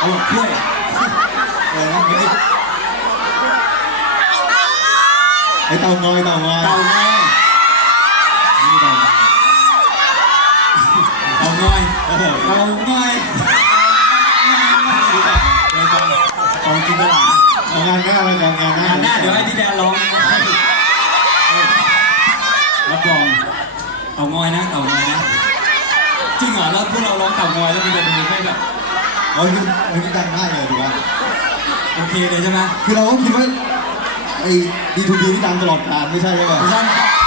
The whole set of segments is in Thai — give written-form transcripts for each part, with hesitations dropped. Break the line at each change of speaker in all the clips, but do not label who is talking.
เอาถ้วย
นะไอเต่างอย
เต่างอยของจินตลาง
านหน้าเลย
งานหน้าเดี๋ยวให้พี่แดนร้องรับรองเต่างอยนะจริงเหรอแล้วพวกเราร้องเต่างอยแล้วมันจะดูไม่แบบ
นี่ดังมากเลยถูกป่ะ
โอเคเลยใช่ไหม
คือเราก็คิดว่าไอ้ D2B นี่ดังตลอดกาลไม่ใช่ใช่ป่ะ
ไม่ใช่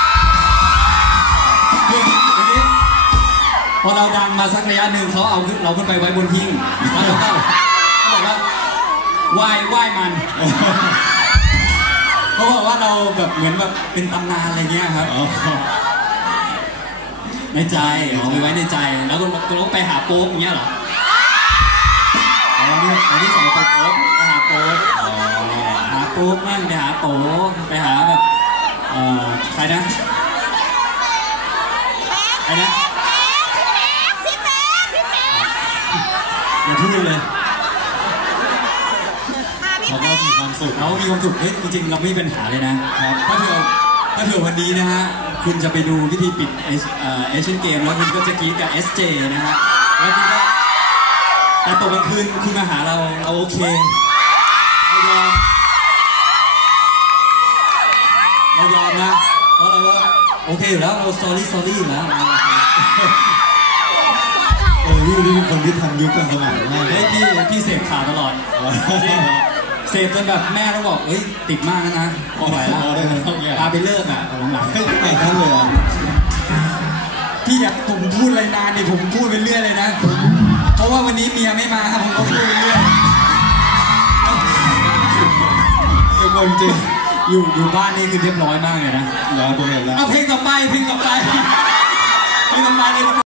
คือวันนี้พอเราดังมาสักระยะหนึ่งเขาเอาเราขึ้นไปไว้บนพิงแล้วเราก็บอกว่าไหว้มันเขาบอกว่าเราแบบเหมือนแบบเป็นตำนานอะไรเงี้ยครับในใจเอาไปไว้ในใจแล้วก็ไปหาโป๊กอย่างเงี้ยเหรอ
อันนี้สายไปโป๊ก
ไปหาโป๊กมั่งไปหาโป๊กไปหาแบบใครนะอย่าพูดเลย
เขาก็มีความสุข
เฮ้ยจริงๆเราไม่มีปัญหาเลยนะครับถ้าเผื่อวันนี้นะฮะคุณจะไปดูวิธีปิดเอเชียนเกมแล้วคุณก็จะกรี๊ดกับ SJ นะฮะแล้วคุณก็แต่ตกกลางคืนคุณมาหาเราโอเคเรายอมนะเพราะเราว่าโอเคอยู่แล้วเรา sorry อยู่แล้ว
นี่เป็นคนที่ทันยุคกันสมัยมาก
เฮ้ยพี่เสพข่าวตลอดเสพจนแบบแม่ต้องบอกเฮ้ยติดมากนะพอไหวแล้วพาไปเลิกอ่ะหลังๆ
ไม่ทันเลย
พี่อยากผมพูดอะไรนานเนี่ยผมพูดไปเรื่อยเลยนะเพราะว่าวันนี้เมียไม่มาครับผมก็พูดไปเรื่อย
จริง
อยู่บ้านนี่คือเรียบร้อยมากเลยนะ
แล้วผมเห็นแล้ว
เอาเพลงต่อไปเลย